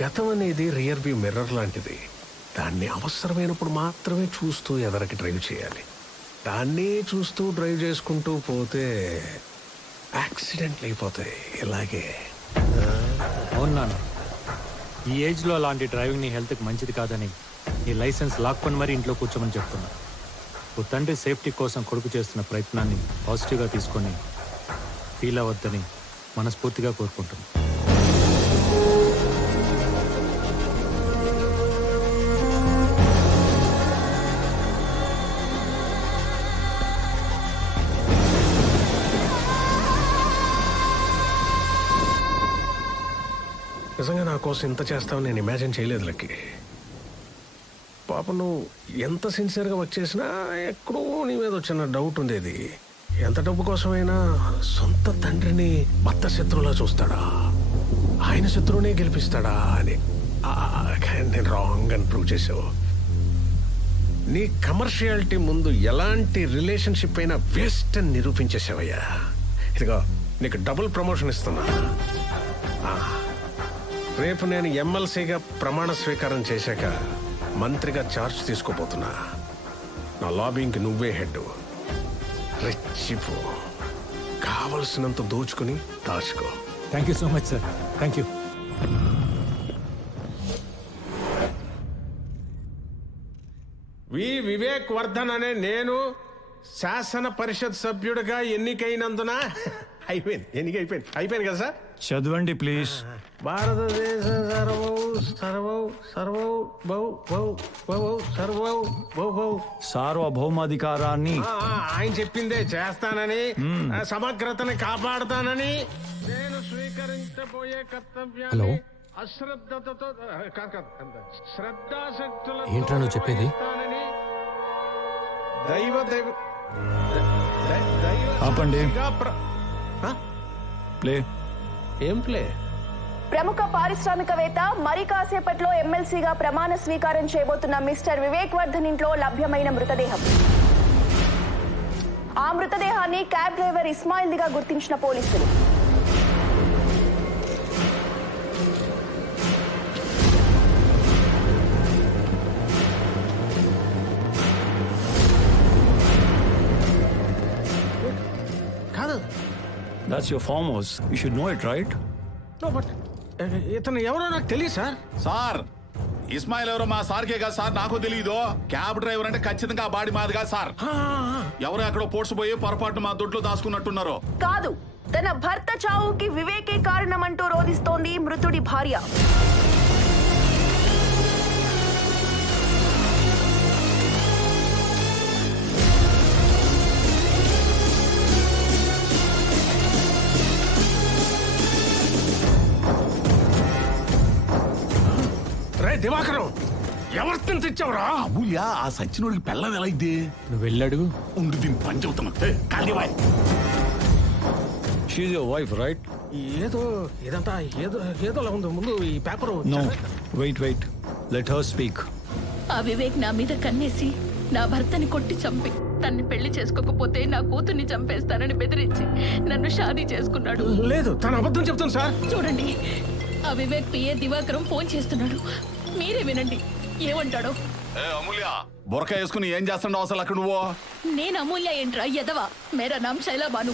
గతం అనేది rear view mirror లాంటిది. దాన్ని అవసరమైనప్పుడు మాత్రమే చూస్తూ ఎదరికి డ్రైవ్ చేయాలి. దాన్ని చూస్తూ డ్రైవ్ చేసుకుంటూ పోతే యాక్సిడెంట్లు అయిపోతాయి. ఇలాగే అవును నాన్న, ఈ ఏజ్లో అలాంటి డ్రైవింగ్ నీ హెల్త్కి మంచిది కాదని నీ లైసెన్స్ లాక్కొని మరీ ఇంట్లో కూర్చోమని చెప్తున్నా. ఓ తండ్రి సేఫ్టీ కోసం కొడుకు చేస్తున్న ప్రయత్నాన్ని పాజిటివ్గా తీసుకొని ఫీల్ అవ్వద్దని మనస్ఫూర్తిగా కోరుకుంటున్నాను. నిజంగా నా కోసం ఇంత చేస్తావని నేను ఇమాజిన్ చేయలేదు లక్కి. పాప నువ్వు ఎంత సిన్సియర్గా వర్క్ చేసినా ఎక్కడో నీ మీద వచ్చిన డౌట్ ఉండేది. ఎంత డబ్బు కోసమైనా సొంత తండ్రిని భర్త శత్రువులా చూస్తాడా, ఆయన శత్రువునే గెలిపిస్తాడా అని. కానీ నేను రాంగ్ అని ప్రూవ్ చేసావు. నీ కమర్షియాలిటీ ముందు ఎలాంటి రిలేషన్షిప్ అయినా వేస్ట్ అని నిరూపించేసావయ్యా. ఇదిగో నీకు డబుల్ ప్రమోషన్ ఇస్తున్నా. రేపు నేను ఎమ్మెల్సీగా ప్రమాణ స్వీకారం చేశాక మంత్రిగా ఛార్జ్ తీసుకోపోతున్నా. నా లాబింగ్కి నువ్వే హెడ్. రెచ్చిపో, కావలసినంత దోచుకుని దాచుకో. Thank you so much sir. Thank you. Vivek Vardhan అనే నేను శాసన పరిషత్ సభ్యుడిగా ఎన్నికైనందున అయిపోయింది కదా సార్. చదవండి ప్లీజ్. భారతదేశ సార్వభౌమాధికారాన్ని ఆయన చెప్పిందే చేస్తానని, సమగ్రతని కాపాడుతానని, నేను స్వీకరించబోయే కర్తవ్యాన్ని అశ్రద్ధతో శ్రద్ధాశక్తులతో ఏంట్రా నువ్వు చెప్పేది? ఆపండి. ప్లే. ఏం ప్లే? ప్రముఖ పారిశ్రామికవేత్త మరి కాసేపట్లో ఎమ్మెల్సీగా ప్రమాణ స్వీకారం చేయబోతున్న మిస్టర్ వివేక్ వర్ధన్ ఇంట్లో లభ్యమైన మృతదేహం. ఆ మృతదేహాన్ని క్యాబ్ డ్రైవర్ ఇస్మాయిల్ దిగా గుర్తించిన పోలీసులు. కాదు, That's your farm house. You should know it, right? No, but ఇతను ఎవరో నాకు తెలియదు సార్. సార్ ఇస్మాయిల్ ఎవరో మా సార్కే కదా సార్, నాకు తెలియదు. క్యాబ్ డ్రైవర్ అంటే ఖచ్చితంగా ఆ బాడీ మాదిగా సార్. ఎవరు అక్కడ పోడ్చిపోయి పొరపాటు మా దొడ్లో దాచుకున్నట్టున్నారు. కాదు, తన భర్త చావుకి వివేకే కారణమంటూ రోధిస్తోంది మృతుడి భార్య. దివాకరం, ఎవరిని తెచ్చావురా? అమూల్య, ఆ సచ్చినోడికి పెళ్ళది ఎలా ఇద్ది? నువ్వు వెళ్ళడుగు. ఉండి దీన్ని పని చెబుతున్నా. She's your wife, right? ఇదంతా ఏదోలా ఉంది. ముందు ఈ paper. No. Wait. Let her speak. ఆ వివేక్ నా మీద కన్నేసి నా భర్తని కొట్టి చంపి తన్ని పెళ్లి చేసుకోకపోతే నా కూతుర్ని చంపేస్తానని బెదిరించి నన్ను షాదీ చేసుకున్నాడు. లేదు, తన అబద్ధం చెప్తాను సార్. చూడండి, ఆ వివేక్ పిఏ దివాకరం ఫోన్ చేస్తున్నాడు. మీరే వినండి ఏమంటాడో. అమూల్య, బొరక వేసుకుని ఏం చేస్తున్నావు అసలు అక్కడ నువ్వు? నేను అమూల్య ఏంట్రా ఎదవా? మేరా నామ్ శైలా బాను.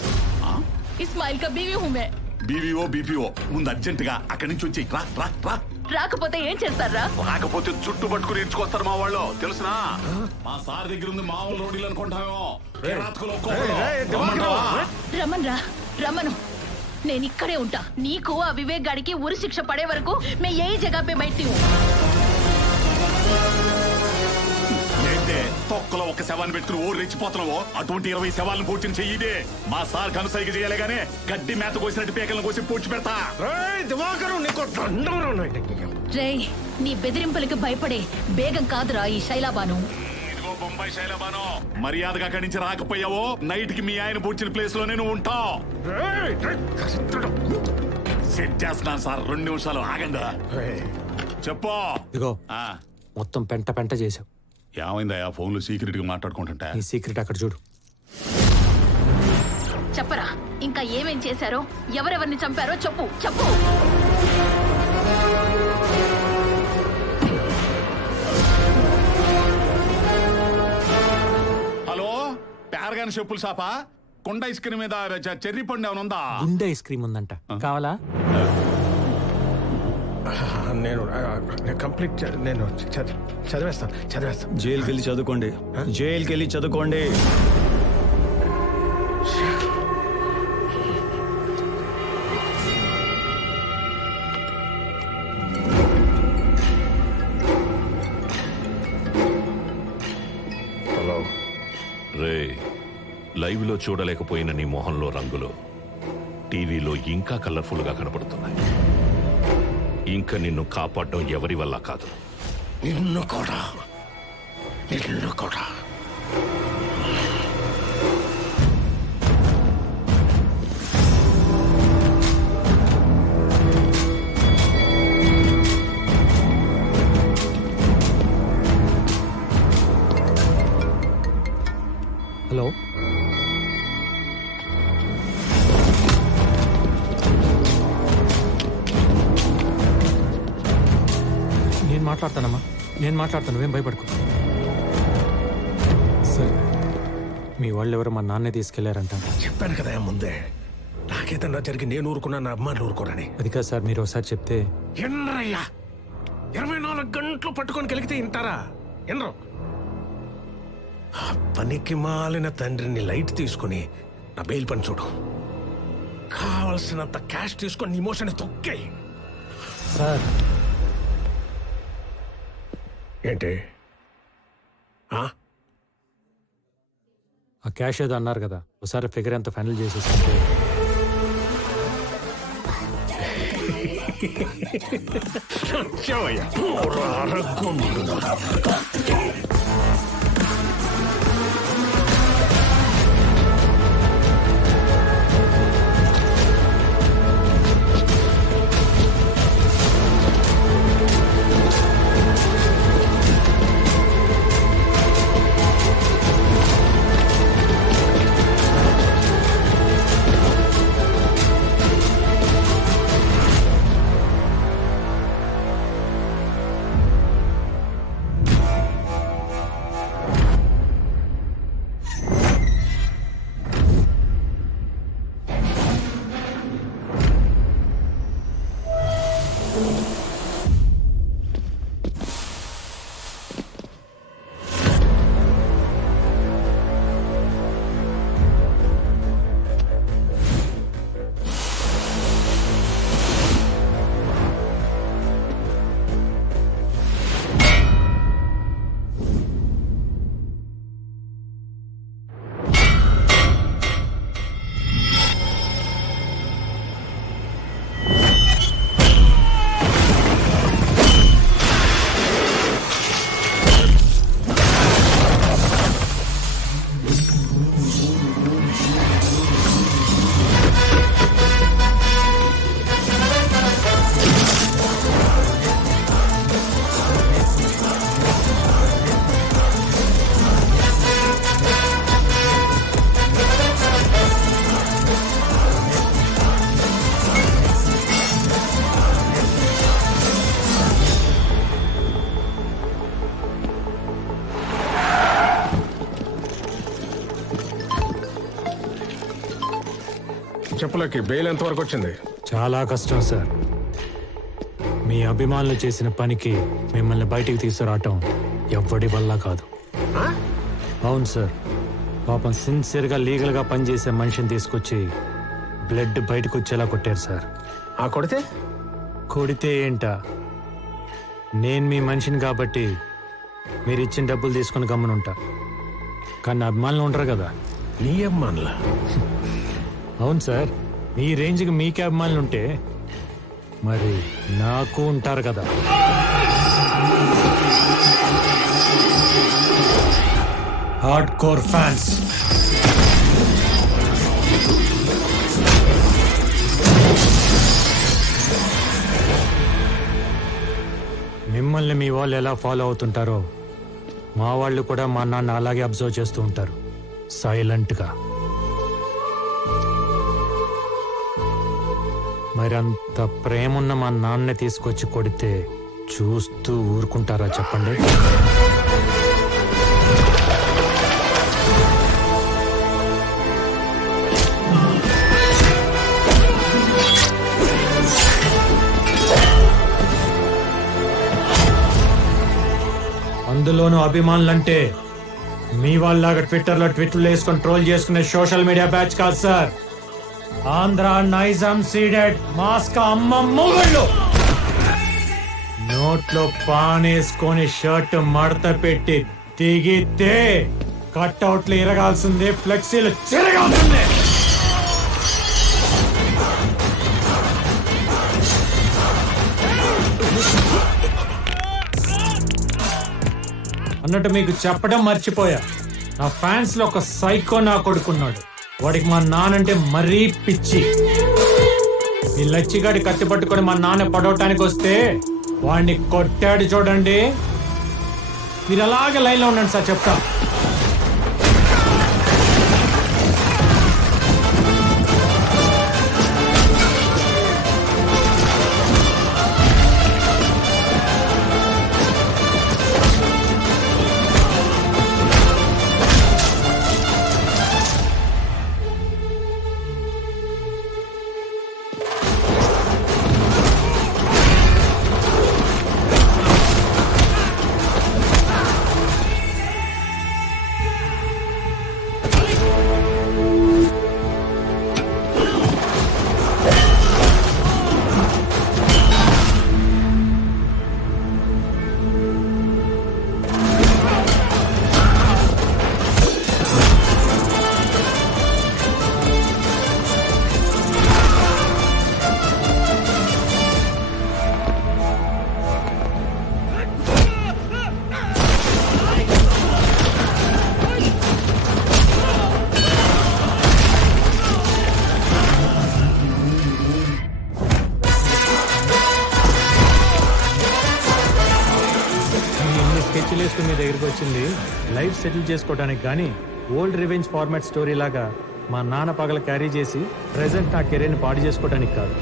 ఇస్మాయిల్ కా బీవీ హూ మే. బీపీఓ ముందు అర్జెంట్ గా అక్కడి నుంచి వచ్చి రా. రాకపోతే ఏం చేస్తారా? రాకపోతే చుట్టు పట్టుకుని ఇచ్చుకొస్తారు మా వాళ్ళు, తెలుసునా? మా సార్ దగ్గర ఉంది మామూలు రోడ్లు అనుకుంటామేమో. రమ్మను, నేను ఇక్కడే ఉంటా. నీకు ఆ వివేక్ గాడికి ఉరి శిక్ష పడే వరకు మే ఏ జగह पे बैठी हूं. ఏంటే తొక్కలో ఒక శవాన్ని పెట్టుకుని ఓ రెచ్చిపోతున్నావో? అటువంటి 20 శవాలను పూడ్చిన చెయ్యిదే. మా సార్ కనుసైకి చేయలే గానీ గడ్డి మేత కోసినట్టు పేకలను కోసి పూడ్చి పెడతా. రేయ్, నీ బెదిరింపులకి భయపడే బేగం కాదురా ఈ శైలాబాను. ఇదిగో బొంబాయి శైలబాను, మర్యాదగా అక్కడి నుంచి రాకపోయావో నైట్ కి మీ ఆయన పూడ్చిన ప్లేస్ లోనే నువ్వు ఉంటావు. సెట్ చేస్తున్నాను సార్, 2 నిమిషాలు ఆగండి. చెప్పు. ఇదిగో మొత్తం పెంట చేసావు. ఏమైందయ్యా ఫోన్లో సీక్రెట్ గా మాట్లాడుకుంటుంటా? నీ సీక్రెట్ అక్కడ చూడు. చెప్పరా, ఇంకా ఏమేం చేశారో, ఎవరెవరిని చంపారో చెప్పు. హలో, ప్యారగాన్ చెప్పులు షాపా? కొండ ఐస్ క్రీమ్ మీద చెర్రీ పండు ఏమైనా ఉందా? గుండె ఐస్ క్రీమ్ ఉందంట, కావాలా? నేను కంప్లీట్ నేను చదివేస్తాను. జైలుకి వెళ్ళి చదువుకోండి. జైలుకి వెళ్ళి చదువుకోండి. హలో. రే, లైవ్ లో చూడలేకపోయిన నీ మొహంలో రంగులు టీవీలో ఇంకా కలర్ఫుల్ గా కనపడుతున్నాయి. ఇంకా నిన్ను కాపాడడం ఎవరి వల్ల కాదు. నిన్ను కూడా. హలో, నేను మాట్లాడతానమ్మా, నేను మాట్లాడతాను, నువ్వేం భయపడుకో. సార్, మీ వాళ్ళు ఎవరో మా నాన్నే తీసుకెళ్లారంట. చెప్పాను కదా ముందే, నాకేదన్నా జరిగి నేను ఊరుకున్నా, నా అమ్మాయిలు ఊరుకోరని. అది కాదు సార్, మీరు ఒకసారి చెప్తే. ఎన్నరయ్యా, 24 గంటలు పట్టుకొని కలిగితే వింటారా? ఎన్నరు? ఆ పనికి మాలిన తండ్రిని లైట్ తీసుకుని నా బెయిల్ పని చూడు. కావలసినంత క్యాష్ తీసుకొని ఇమోషన్ తొక్కాయి. సార్, ఏంటి? ఆ క్యాష్ ఏదో అన్నారు కదా, ఒకసారి ఫిగర్ ఎంత ఫైనల్ చేసేసి. వచ్చావయ్యా. చెప్పులకి బెయిల్ ఎంత వరకు వచ్చింది? చాలా కష్టం సార్. మీ అభిమానులు చేసిన పనికి మిమ్మల్ని బయటికి తీసుకురావటం ఎవ్వడి వల్ల కాదు. అవును సార్, పాపం సిన్సియర్గా లీగల్గా పనిచేసే మనిషిని తీసుకొచ్చి బ్లడ్ బయటకు వచ్చేలా కొట్టారు సార్. ఆ కొడితే కొడితే ఏంటా, నేను మీ మనిషిని కాబట్టి మీరు ఇచ్చిన డబ్బులు తీసుకుని గమ్మునుంటా, కానీ అభిమానులు ఉంటారు కదా. నీ అమ్మానులా? అవును సార్, మీ రేంజ్కి మీకే అభిమానులు ఉంటే మరి నాకు ఉంటారు కదా. Hard core fans. మిమ్మల్ని మీ వాళ్ళు ఎలా ఫాలో అవుతుంటారో మా వాళ్ళు కూడా మా నాన్న అలాగే అబ్జర్వ్ చేస్తూ ఉంటారు, సైలెంట్గా. మరి అంత ప్రేమున్న మా నాన్నే తీసుకొచ్చి కొడితే చూస్తూ ఊరుకుంటారా చెప్పండి? అందులోనూ అభిమానులంటే మీ వాళ్ళలాగా ట్విట్టర్లో ట్విట్లు వేసుకొని ట్రోల్ చేసుకునే సోషల్ మీడియా బ్యాచ్ కాదు సార్. ఆంధ్ర నైజాం సీడెడ్ మాస్క్ అమ్మ మొగుళ్ళు. నోట్లో పానేసుకొని షర్ట్ మడత పెట్టి దిగితే కట్అవుట్లు ఇరగాల్సిందే, ఫ్లెక్సీలు చిరగాల్సిందే. అన్నట్టు మీకు చెప్పడం మర్చిపోయా, నా ఫ్యాన్స్ లో ఒక సైకో నా కొడుకున్నాడు. వాడికి మా నానంటే మరీ పిచ్చి. ఈ లచ్చిగాడి కత్తి పట్టుకొని మా నాన్న పడవటానికి వస్తే వాడిని కొట్టాడు చూడండి. మీరు అలాగే లైన్ లో ఉండండి సార్, చెప్తా. స్కెచ్లు మీ దగ్గరికి వచ్చింది లైఫ్ సెటిల్ చేసుకోవడానికి, కానీ ఓల్డ్ రివెంజ్ ఫార్మాట్ స్టోరీ లాగా మా నాన్న పగల క్యారీ చేసి ప్రెసెంట్ నా కెరీర్ని పాడు చేసుకోవడానికి కాదు.